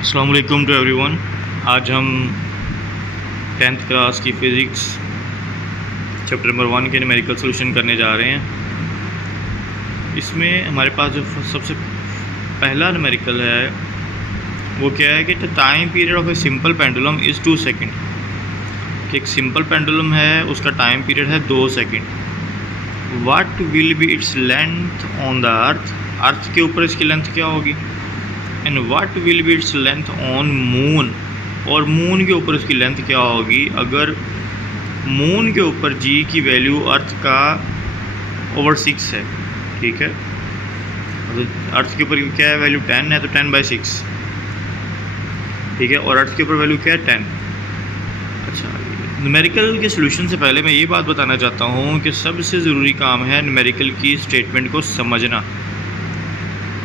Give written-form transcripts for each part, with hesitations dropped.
अस्सलाम वालेकुम to everyone. आज हम 10th क्लास की फ़िज़िक्स चैप्टर नंबर 1 के न्यूमेरिकल सॉल्यूशन करने जा रहे हैं। इसमें हमारे पास जो सबसे पहला न्यूमेरिकल है वो क्या है कि the time period of a simple pendulum is 2 second. कि एक सिंपल पेंडुलम है, उसका टाइम पीरियड है 2 second. What will be its length on the earth के ऊपर इसकी लेंथ क्या होगी, and what will be its length on moon, और मून के ऊपर उसकी लेंथ क्या होगी अगर मून के ऊपर जी की वैल्यू अर्थ का ओवर 6 है। ठीक है, तो अर्थ के ऊपर क्या है, वैल्यू 10 है तो 10/6। ठीक है, और अर्थ के ऊपर वैल्यू क्या है 10। अच्छा, न्यूमेरिकल के सोल्यूशन से पहले मैं ये बात बताना चाहता हूँ कि सबसे ज़रूरी काम है न्यूमेरिकल की स्टेटमेंट को समझना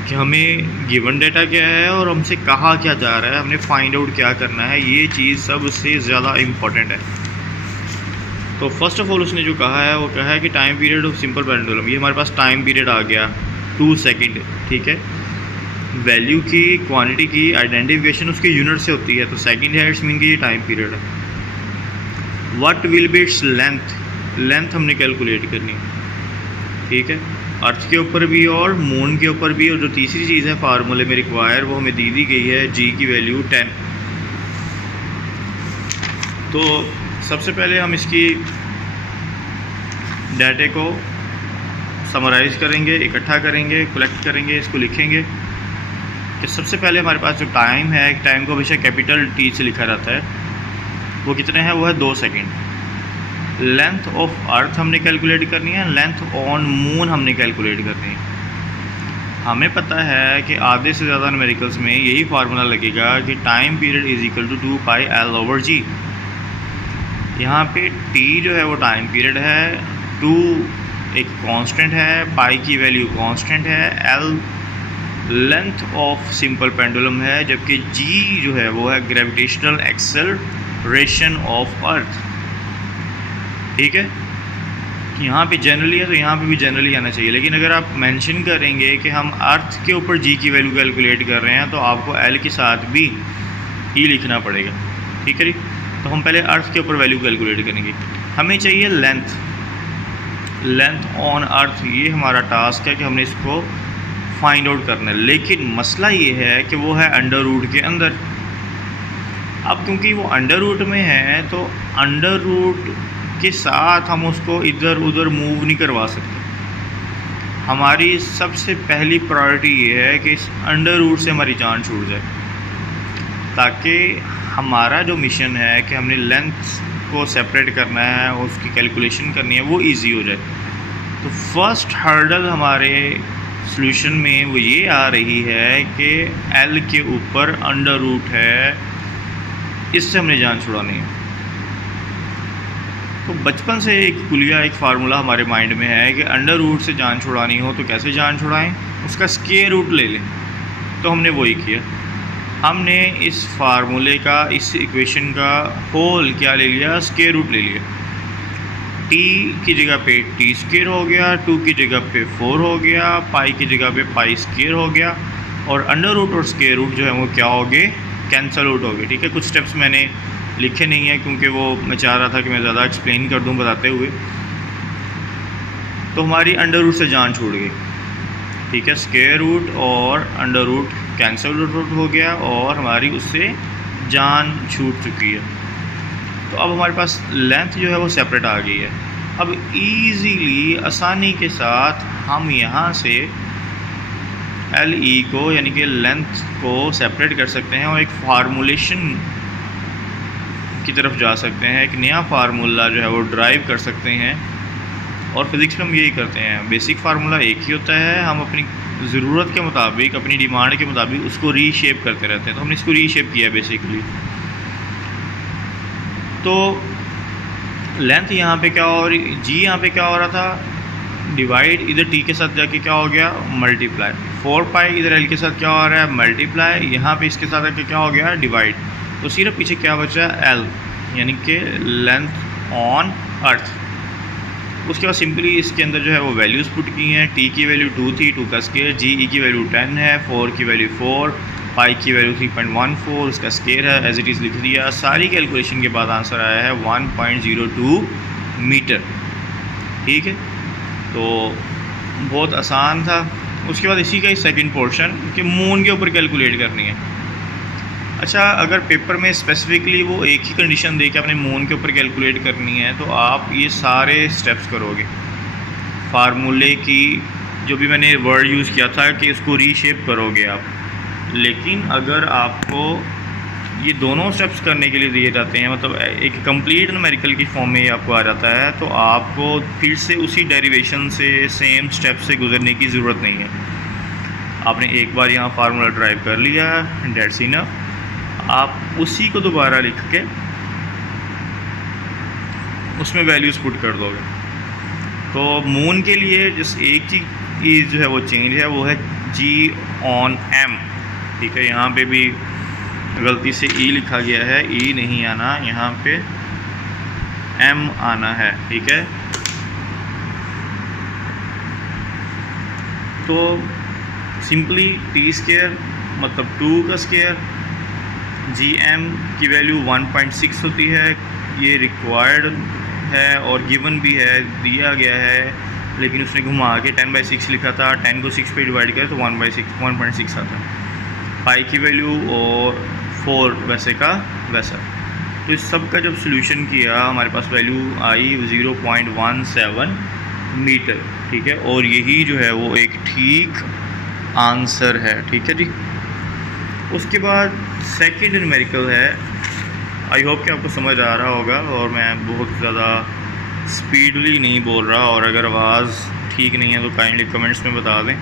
कि हमें गिवन डेटा क्या है और हमसे कहा क्या जा रहा है, हमने फाइंड आउट क्या करना है। ये चीज़ सबसे ज़्यादा इम्पॉर्टेंट है। तो फर्स्ट ऑफ ऑल उसने जो कहा है वो कहा है कि time period of simple pendulum, ये हमारे पास टाइम पीरियड आ गया 2 सेकेंड। ठीक है, वैल्यू की क्वांटिटी की आइडेंटिफिकेशन उसके यूनिट से होती है, तो सेकेंड है, इट्स मीन कि ये टाइम पीरियड है। What will be its length, length हमने कैलकुलेट करनी है। ठीक है, अर्थ के ऊपर भी और मून के ऊपर भी, और जो तीसरी चीज़ है फार्मूले में रिक्वायर वो हमें दी गई है जी की वैल्यू 10। तो सबसे पहले हम इसकी डाटे को समराइज़ करेंगे, इकट्ठा करेंगे, कलेक्ट करेंगे, इसको लिखेंगे कि सबसे पहले हमारे पास जो टाइम है, टाइम को हमेशा कैपिटल टी से लिखा जाता है, वो कितने हैं, वो है 2 सेकेंड। लेंथ ऑफ अर्थ हमने कैलकुलेट करनी है, लेंथ ऑन मून हमने कैलकुलेट करनी है। हमें पता है कि आधे से ज़्यादा न्यूमेरिकल्स में यही फार्मूला लगेगा कि time period is equal to 2πL/g। यहाँ पे t जो है वो टाइम पीरियड है, 2 एक कांस्टेंट है, पाई की वैल्यू कांस्टेंट है, L length of simple pendulum है, जबकि g जो है वो है ग्रेविटेशनल एक्सेलरेशन ऑफ अर्थ। ठीक है, यहाँ पे जनरली है तो यहाँ पे भी जनरली आना चाहिए, लेकिन अगर आप मेंशन करेंगे कि हम अर्थ के ऊपर जी की वैल्यू कैलकुलेट कर रहे हैं तो आपको एल के साथ भी ही लिखना पड़ेगा। ठीक है जी, तो हम पहले अर्थ के ऊपर वैल्यू कैलकुलेट करेंगे। हमें चाहिए लेंथ, लेंथ ऑन अर्थ, ये हमारा टास्क है कि हमने इसको फाइंड आउट करना है। लेकिन मसला ये है कि वो है अंडर रूट के अंदर। अब क्योंकि वो अंडर रूट में है तो अंडर रूट के साथ हम उसको इधर उधर मूव नहीं करवा सकते। हमारी सबसे पहली प्रायोरिटी ये है कि इस अंडर रूट से हमारी जान छूट जाए, ताकि हमारा जो मिशन है कि हमने लेंथ को सेपरेट करना है, उसकी कैलकुलेशन करनी है, वो इजी हो जाए। तो फर्स्ट हर्डल हमारे सॉल्यूशन में वो ये आ रही है कि एल के ऊपर अंडर रूट है, इससे हमने जान छुड़ानी है। तो बचपन से एक कुलिया, एक फार्मूला हमारे माइंड में है कि अंडर रूट से जान छुड़ानी हो तो कैसे जान छुड़ाएं, उसका स्क्वायर रूट ले लें। तो हमने वही किया, हमने इस फार्मूले का, इस इक्वेशन का होल क्या ले लिया, स्क्वायर रूट ले लिया। t की जगह पे t स्क्वायर हो गया, 2 की जगह पे 4 हो गया, पाई की जगह पे पाई स्क्वायर हो गया, और अंडर रूट और स्क्वायर रूट जो है वो क्या हो गए, कैंसल आउट हो गए। ठीक है, कुछ स्टेप्स मैंने लिखे नहीं है क्योंकि वो मैं चाह रहा था कि मैं ज़्यादा एक्सप्लेन कर दूं बताते हुए। तो हमारी अंडर रूट से जान छूट गई। ठीक है, स्क्वायर रूट और अंडर रूट कैंसल रूट हो गया और हमारी उससे जान छूट चुकी है। तो अब हमारे पास लेंथ जो है वो सेपरेट आ गई है। अब ईज़िली, आसानी के साथ हम यहाँ से LE को यानी कि लेंथ को सेपरेट कर सकते हैं और एक फार्मूलेशन की तरफ जा सकते हैं, एक नया फार्मूला जो है वो ड्राइव कर सकते हैं। और फिज़िक्स में हम यही करते हैं, बेसिक फार्मूला एक ही होता है, हम अपनी ज़रूरत के मुताबिक, अपनी डिमांड के मुताबिक उसको रीशेप करते रहते हैं। तो हमने इसको रीशेप किया बेसिकली। तो लेंथ यहाँ पे क्या हो रही, जी यहाँ पे क्या हो रहा था, डिवाइड, इधर टी के साथ जाके क्या हो गया, मल्टीप्लाई। 4π इधर एल के साथ क्या हो रहा है, मल्टीप्लाई, यहाँ पे इसके साथ आके क्या हो गया, डिवाइड। तो सिर्फ पीछे क्या बचा, एल, यानी कि लेंथ ऑन अर्थ। उसके बाद सिंपली इसके अंदर जो है वो वैल्यूज़ पुट की हैं। टी की वैल्यू 2 थी, 2 का स्क्वायर, जी ई की वैल्यू 10 है, 4 की वैल्यू 4, पाई की वैल्यू 3.14, उसका स्केयर है एज इट इज़ लिख दिया। सारी कैलकुलेशन के बाद आंसर आया है 1.02 मीटर। ठीक है, तो बहुत आसान था। उसके बाद इसी का ही सेकंड पोर्शन कि मून के ऊपर कैलकुलेट करनी है। अच्छा, अगर पेपर में स्पेसिफिकली वो एक ही कंडीशन दे के आपने मून के ऊपर कैलकुलेट करनी है तो आप ये सारे स्टेप्स करोगे। फार्मूले की जो भी मैंने वर्ड यूज़ किया था कि उसको रीशेप करोगे आप, लेकिन अगर आपको ये दोनों स्टेप्स करने के लिए दिए जाते हैं, मतलब एक कंप्लीट न्यूमेरिकल की फॉर्म में आपको आ जाता है, तो आपको फिर से उसी डेरिवेशन से सेम स्टेप से गुजरने की ज़रूरत नहीं है। आपने एक बार यहाँ फार्मूला ड्राइव कर लिया, डेट्स इनफ। आप उसी को दोबारा लिख के उसमें वैल्यूज़ पुट कर दोगे। तो मून के लिए जिस एक चीज़ जो है वो चेंज है, वो है G/m। ठीक है, यहाँ पे भी गलती से E लिखा गया है, E नहीं आना, यहाँ पे M आना है। ठीक है, तो सिंपली T² मतलब 2 का स्केयर, Gm की वैल्यू 1.6 होती है। ये रिक्वायर्ड है और गिवन भी है, दिया गया है, लेकिन उसने घुमा के 10/6 लिखा था। 10 को 6 पे डिवाइड करें तो 1/6 आता है। पाई की वैल्यू और 4 वैसे का वैसा। तो इस सब का जब सोल्यूशन किया हमारे पास वैल्यू आई 0.17 मीटर। ठीक है, और यही जो है वो एक ठीक आंसर है। ठीक है जी। उसके बाद सेकंड न्यूमेरिकल है। आई होप कि आपको समझ आ रहा होगा और मैं बहुत ज़्यादा स्पीडली नहीं बोल रहा, और अगर आवाज़ ठीक नहीं है तो काइंडली कमेंट्स में बता दें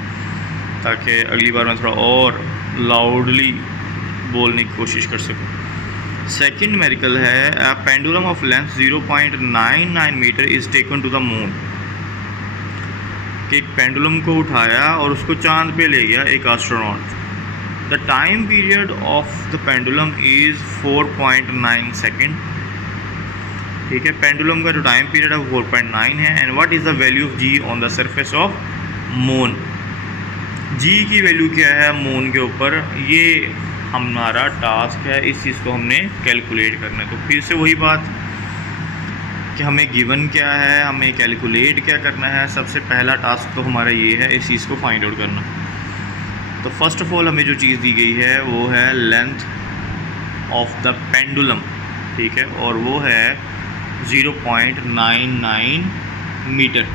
ताकि अगली बार मैं थोड़ा और लाउडली बोलने की कोशिश कर सकूं। सेकंड न्यूमेरिकल है a pendulum of length 0.99 metre is taken to the moon. कि एक पेंडुलम को उठाया और उसको चांद पे ले गया एक astronaut. The time period of the pendulum is 4.9 second. ठीक है, पेंडुलम का जो टाइम पीरियड है वो 4.9 है। And what is the value of G on the surface of moon. G की वैल्यू क्या है मून के ऊपर, ये हमारा टास्क है, इस चीज़ को हमने कैलकुलेट करना है। तो फिर से वही बात कि हमें गिवन क्या है, हमें कैलकुलेट क्या करना है। सबसे पहला टास्क तो हमारा ये है इस चीज़ को फाइंड आउट करना। तो फर्स्ट ऑफ ऑल हमें जो चीज़ दी गई है वो है लेंथ ऑफ द पेंडुलम। ठीक है, और वो है 0.99 मीटर।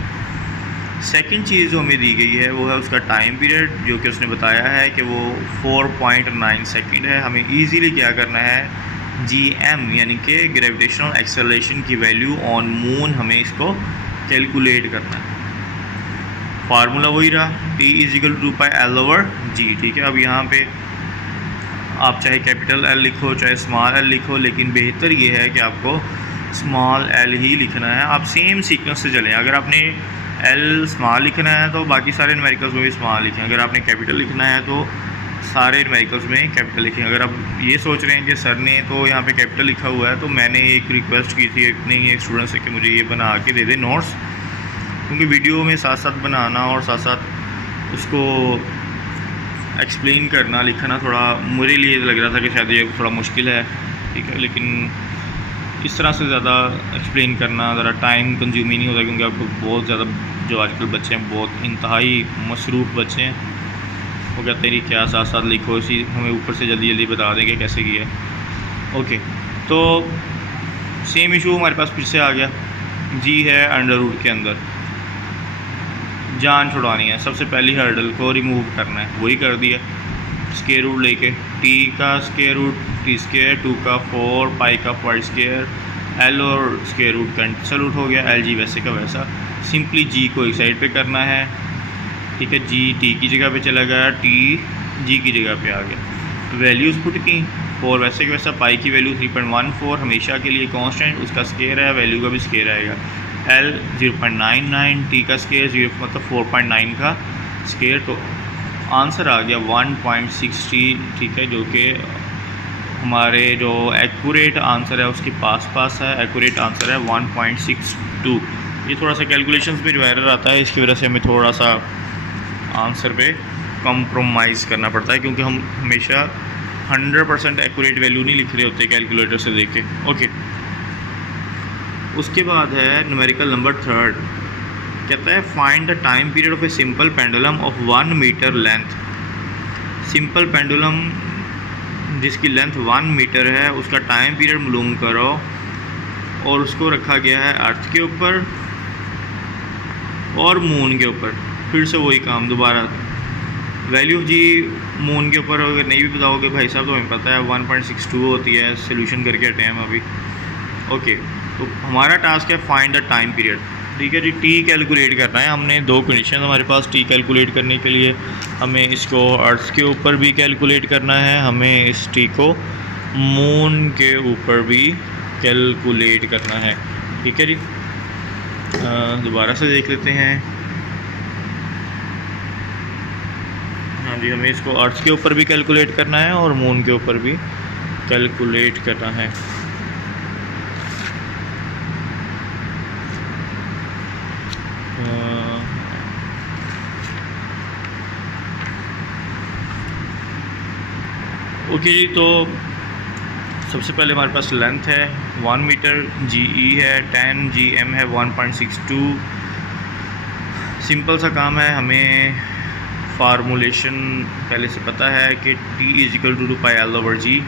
सेकंड चीज़ जो हमें दी गई है वो है उसका टाइम पीरियड, जो कि उसने बताया है कि वो 4.9 सेकेंड है। हमें इजीली क्या करना है, Gm यानी कि ग्रेविटेशनल एक्सेलरेशन की वैल्यू ऑन मून, हमें इसको कैलकुलेट करना है। फार्मूला वही रहा, T = 2πL/G। ठीक है, अब यहाँ पे आप चाहे कैपिटल L लिखो चाहे स्मॉल l लिखो, लेकिन बेहतर ये है कि आपको स्मॉल l ही लिखना है। आप सेम सीक्वेंस से चलें। अगर आपने L स्मॉल लिखना है तो बाकी सारे न्यूमेरिकल्स में भी स्मॉल लिखें। अगर आपने कैपिटल लिखना है तो सारे न्यूमेरिकल्स में कैपिटल लिखें। अगर आप ये सोच रहे हैं कि सर ने तो यहाँ पे कैपिटल लिखा हुआ है, तो मैंने एक रिक्वेस्ट की थी अपने एक स्टूडेंट से कि मुझे ये बना के दे दे नोट्स, क्योंकि वीडियो में साथ साथ बनाना और साथ साथ उसको एक्सप्लेन करना लिखना थोड़ा मेरे लिए लग रहा था कि शायद ये थोड़ा मुश्किल है। ठीक है, लेकिन इस तरह से ज़्यादा एक्सप्लेन करना ज़रा टाइम कंज्यूमिंग नहीं होता, क्योंकि आपको बहुत ज़्यादा जो आजकल बच्चे हैं बहुत इंतहाई मसरूफ़ बच्चे हैं, वो कहते हैं क्या साथ साथ लिखो, इसी हमें ऊपर से जल्दी जल्दी बता देंगे कैसे किया है। ओके, तो सेम इशू हमारे पास फिर से आ गया। G है अंडर रूट के अंदर, जान छुड़ानी है, सबसे पहली हर्डल को रिमूव करना है, वही कर दिया। स्क्वायर रूट लेके T का स्क्वायर रूट T², 2 का 4, पाई का π², L और स्क्वायर रूट कैंसल आउट हो गया, LG वैसे का वैसा। सिंपली G को एक साइड पे करना है। ठीक है, G T की जगह पे चला गया, T G की जगह पे आ गया। वैल्यूज़ पुट की, 4 वैसे का वैसा, पाई की वैल्यू 3.14 हमेशा के लिए कांस्टेंट, उसका स्क्वायर है, वैल्यू का भी स्क्वायर आएगा। L 0.99, T का स्क्वायर 0 मतलब 4.9 का स्क्वायर, तो आंसर आ गया 1.60। ठीक है, जो कि हमारे जो एक्यूरेट आंसर है उसके पास है। एक्यूरेट आंसर है 1.62। ये थोड़ा सा कैलकुलेशंस में जो एरर आता है, इसकी वजह से हमें थोड़ा सा आंसर पे कॉम्प्रोमाइज़ करना पड़ता है, क्योंकि हम हमेशा 100% एक्यूरेट वैल्यू नहीं लिख रहे होते कैलकुलेटर से देख के। ओके, उसके बाद है न्यूमेरिकल नंबर 3, कहता है find the time period of a simple pendulum of 1 metre length. Simple pendulum जिसकी लेंथ 1 मीटर है उसका टाइम पीरियड मालूम करो, और उसको रखा गया है अर्थ के ऊपर और मून के ऊपर। फिर से वही काम दोबारा, वैल्यू जी मून के ऊपर अगर नहीं भी बताओगे भाई साहब तो हमें पता है 1.62 होती है, सोल्यूशन करके हटे हम अभी। ओके, तो हमारा टास्क है फाइंड द टाइम पीरियड। ठीक है जी, टी कैलकुलेट करना है हमने। 2 कंडीशन हमारे पास टी कैलकुलेट करने के लिए। हमें इसको अर्थ के ऊपर भी कैलकुलेट करना है, हमें इस टी को मून के ऊपर भी कैलकुलेट करना है। ठीक है जी, दोबारा से देख लेते हैं। हाँ जी, हमें इसको अर्थ के ऊपर भी कैलकुलेट करना है और मून के ऊपर भी कैलकुलेट करना है। ओके जी, तो सबसे पहले हमारे पास लेंथ है 1 मीटर, GE है 10, GM है 1.62। सिंपल सा काम है, हमें फार्मूलेशन पहले से पता है कि T = 2πL/g,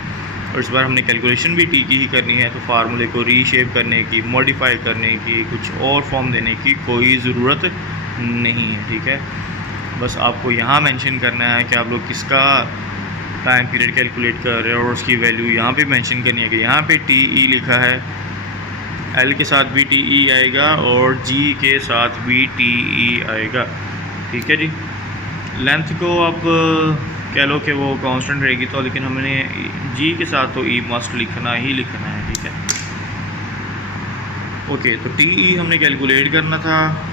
और इस बार हमने कैलकुलेशन भी T की ही करनी है। तो फार्मूले को रीशेप करने की, मॉडिफाई करने की, कुछ और फॉर्म देने की कोई ज़रूरत नहीं है। ठीक है, बस आपको यहाँ मेंशन करना है कि आप लोग किसका टाइम पीरियड कैलकुलेट कर रहे हो, और उसकी वैल्यू यहाँ पे मेंशन करनी है कि यहाँ पे TE लिखा है, L के साथ भी TE आएगा और G के साथ भी TE आएगा। ठीक है जी, लेंथ को आप कह लो कि वो कांस्टेंट रहेगी, तो लेकिन हमने G के साथ तो E मस्ट लिखना ही लिखना है। ठीक है, ओके, तो TE हमने कैलकुलेट करना था।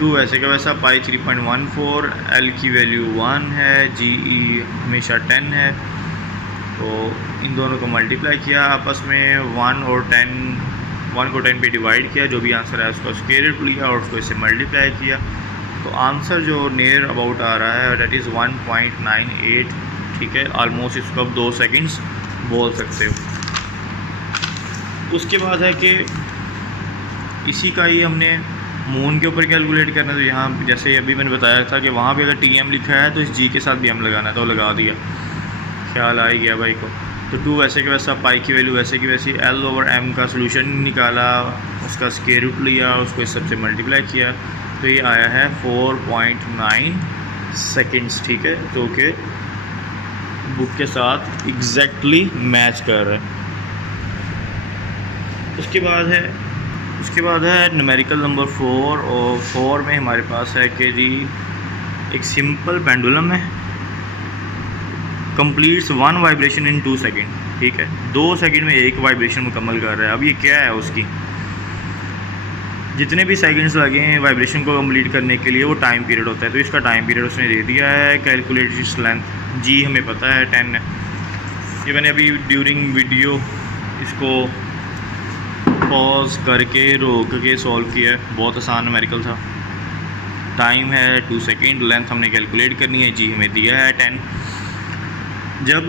2 वैसे का वैसा, पाई 3.14, L की वैल्यू 1 है, GE हमेशा 10 है। तो इन दोनों को मल्टीप्लाई किया आपस में, 1 और 10, 1 को 10 पे डिवाइड किया, जो भी आंसर है उसको स्क्वायर रूट लिया और उसको इससे मल्टीप्लाई किया। तो आंसर जो नियर अबाउट आ रहा है डेट इज़ 1.98। ठीक है, आलमोस्ट इसको अब 2 सेकेंड्स बोल सकते हो। उसके बाद है कि इसी का ही हमने मून के ऊपर कैलकुलेट करना। तो यहाँ जैसे अभी मैंने बताया था कि वहाँ पे अगर TM लिखा है तो इस G के साथ भी हम लगाना है, तो लगा दिया, ख्याल आ ही गया भाई को। तो 2 वैसे के वैसा, पाई की वैल्यू वैसे की वैसी, L/m का सोल्यूशन निकाला, उसका स्क्वायर रूट लिया, उसको इस सबसे मल्टीप्लाई किया, तो ये आया है 4.9 सेकेंड्स। ठीक है, तो के बुक के साथ एग्जैक्टली मैच कर रहा है। उसके बाद है न्यूमेरिकल नंबर 4, और 4 में हमारे पास है कि जी एक सिंपल पेंडुलम है, कंप्लीट्स 1 वाइब्रेशन इन 2 सेकेंड। ठीक है, 2 सेकेंड में 1 वाइब्रेशन मुकम्मल कर रहा है। अब ये क्या है, उसकी जितने भी सेकंड्स लगे हैं वाइब्रेशन को कंप्लीट करने के लिए वो टाइम पीरियड होता है। तो इसका टाइम पीरियड उसने दे दिया है। कैलकुलेट इस लेंथ, G हमें पता है 10 है। ये मैंने अभी ड्यूरिंग वीडियो इसको पॉज करके रोक के सॉल्व किया है, बहुत आसान न्यूमेरिकल था। टाइम है 2 सेकेंड, लेंथ हमने कैलकुलेट करनी है, G हमें दिया है 10। जब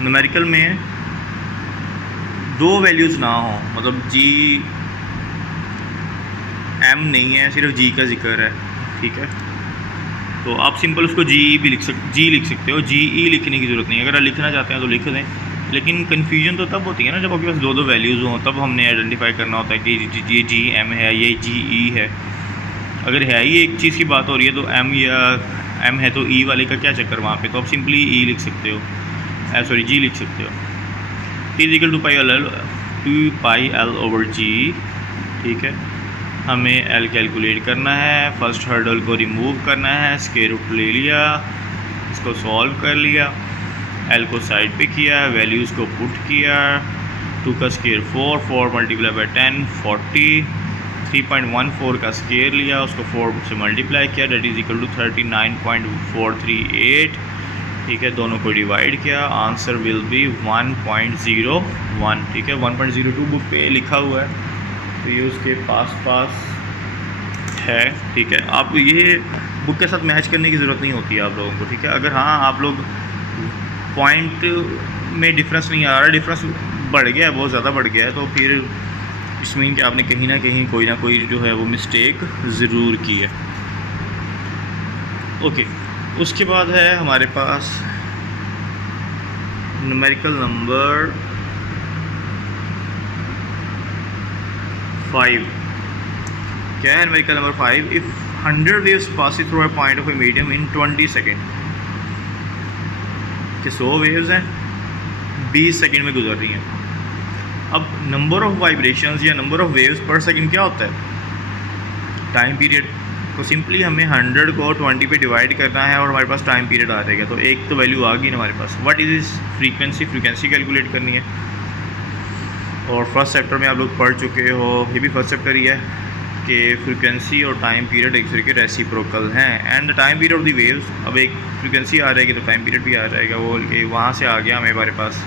न्यूमेरिकल में 2 वैल्यूज़ ना हो, मतलब G M नहीं है, सिर्फ G का जिक्र है। ठीक है, तो आप सिंपल उसको G भी लिख सकते हो, GE लिखने की ज़रूरत नहीं है। अगर आप लिखना चाहते हैं तो लिख दें, लेकिन कन्फ्यूजन तो तब होती है ना जब आपके पास 2 वैल्यूज़ हों, तब हमने आइडेंटिफाई करना होता है कि ये GM है, ये GE है। अगर है ही एक चीज़ की बात हो रही है तो M या M है तो E वाले का क्या चक्कर वहाँ पे, तो आप सिंपली E लिख सकते हो, G लिख सकते हो। T = 2πL/g। ठीक है, हमें L कैलकुलेट करना है, फर्स्ट हर्डल को रिमूव करना है, स्क्वायर रूट ले लिया, इसको सॉल्व कर लिया, L को साइड पे किया, वैल्यूज़ को पुट किया, 2 का स्क्वायर 4, 4 × 10 40, 3.14 का स्क्वायर लिया, उसको 4 से मल्टीप्लाई किया, डेट इज़ इक्वल टू 39.438। ठीक है, दोनों को डिवाइड किया, आंसर विल बी 1.01। ठीक है, 1.02 बुक पे लिखा हुआ है, तो ये उसके पास है। ठीक है, आप ये बुक के साथ मैच करने की ज़रूरत नहीं होती है आप लोगों को। ठीक है, अगर हाँ आप लोग पॉइंट में डिफरेंस नहीं आ रहा, डिफरेंस बढ़ गया है, बहुत ज़्यादा बढ़ गया है, तो फिर इसमें कि आपने कहीं ना कहीं कोई ना कोई जो है वो मिस्टेक ज़रूर की है। ओके, उसके बाद है हमारे पास न्यूमेरिकल नंबर 5। क्या है numerical number 5? If 100 waves passing through a point of a medium in 20 second, कि 100 वेव्स हैं 20 सेकेंड में गुजर रही हैं। अब नंबर ऑफ़ वाइब्रेशंस या नंबर ऑफ़ वेव्स पर सेकेंड क्या होता है? Time period. तो सिंपली हमें 100 को 20 पे डिवाइड करना है और हमारे पास टाइम पीरियड आ जाएगा। तो एक तो वैल्यू आ गई ना हमारे पास। व्हाट इज़ इस फ्रीक्वेंसी कैलकुलेट करनी है। और फर्स्ट चैप्टर में आप लोग पढ़ चुके हो, ये भी फर्स्ट चैप्टर ही है, कि फ्रीक्वेंसी और टाइम पीरियड एक दूसरे के रेसिप्रोकल हैं। And time period of the waves, अब एक फ्रीक्वेंसी आ जाएगी तो टाइम पीरियड भी आ जाएगा, वो वहाँ से आ गया हमारे पास।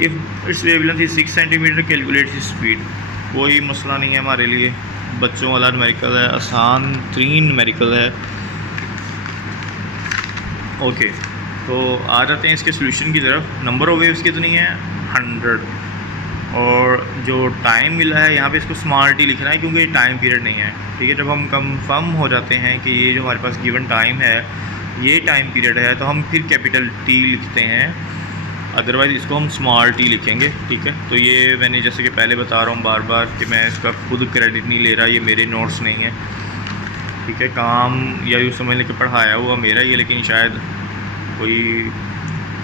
If its wavelength is 6 centimetre, calculate speed. कोई मसला नहीं है हमारे लिए, बच्चों वाला न्यूमेरिकल है, आसान तरीन न्यूमेरिकल है। ओके, तो आ जाते हैं इसके सोल्यूशन की तरफ। नंबर ऑफ़ वेव्स कितनी है? 100। और जो टाइम मिला है यहाँ पे इसको स्मॉल टी लिखना है क्योंकि ये टाइम पीरियड नहीं है। ठीक है, जब हम कंफर्म हो जाते हैं कि ये जो हमारे पास गिवन टाइम है ये टाइम पीरियड है, तो हम फिर कैपिटल टी लिखते हैं, अदरवाइज़ इसको हम स्मॉल टी लिखेंगे। ठीक है, तो ये मैंने जैसे कि पहले बता रहा हूँ बार बार कि मैं इसका खुद क्रेडिट नहीं ले रहा, ये मेरे नोट्स नहीं है। ठीक है, काम या यूँ समझ लें कि पढ़ाया हुआ मेरा ही है, लेकिन शायद कोई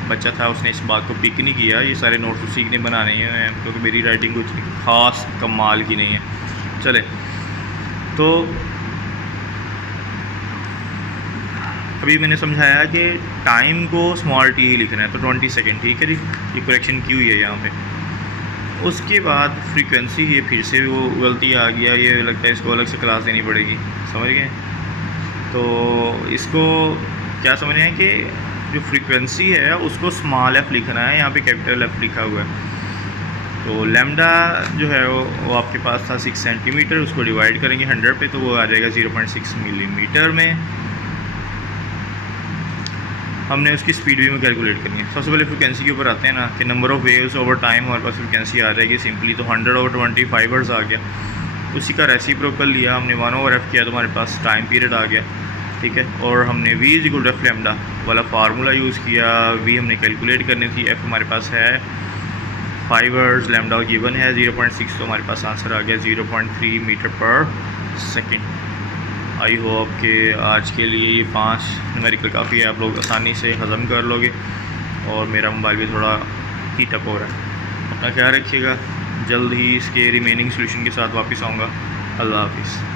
बच्चा था उसने इस बात को पिक नहीं किया। ये सारे नोट्स उसी ने बनाने हैं क्योंकि मेरी राइटिंग कुछ ख़ास कमाल की नहीं है। चले, तो अभी मैंने समझाया कि टाइम को स्मॉल टी ही लिखना है, तो 20 सेकेंड। ठीक है जी, ये करेक्शन क्यों है यहाँ पे। उसके बाद फ्रीक्वेंसी, ये फिर से वो गलती आ गया, ये लगता है इसको अलग से क्लास देनी पड़ेगी, समझ गए। तो इसको क्या समझ रहे हैं कि जो फ्रीक्वेंसी है उसको स्मॉल एफ लिखना है, यहाँ पे कैपिटल एफ लिखा हुआ है। तो लैम्डा जो है वो आपके पास था 6 सेंटीमीटर, उसको डिवाइड करेंगे 100 पे तो वो आ जाएगा 0.6 मिलीमीटर में। हमने उसकी स्पीड भी में कैलकुलेट करनी है। सबसे पहले फ्रीक्वेंसी के ऊपर आते हैं ना, कि number of waves over time हमारे पास फ्रीक्वेंसी आ जाएगी सिंपली। तो 100/25 हर्ट्ज़ आ गया, उसी का रेसिप्रोकल लिया हमने 1/f किया तो हमारे पास टाइम पीरियड आ गया। ठीक है, और हमने v = f लैम्डा वाला फार्मूला यूज़ किया। v हमने कैलकुलेट करनी थी, f हमारे पास है 5 हर्ट्ज़, लैम्डा गिवन है 0.6, तो हमारे पास आंसर आ गया 0.3 मीटर पर सेकेंड। आई होप कि आज के लिए ये 5 न्यूमेरिकल काफ़ी है, आप लोग आसानी से हज़म कर लोगे। और मेरा मोबाइल भी थोड़ा हीट अप हो रहा है। अपना ख्याल रखिएगा, जल्द ही इसके रिमेनिंग सोल्यूशन के साथ वापस आऊँगा। अल्लाह हाफिज़।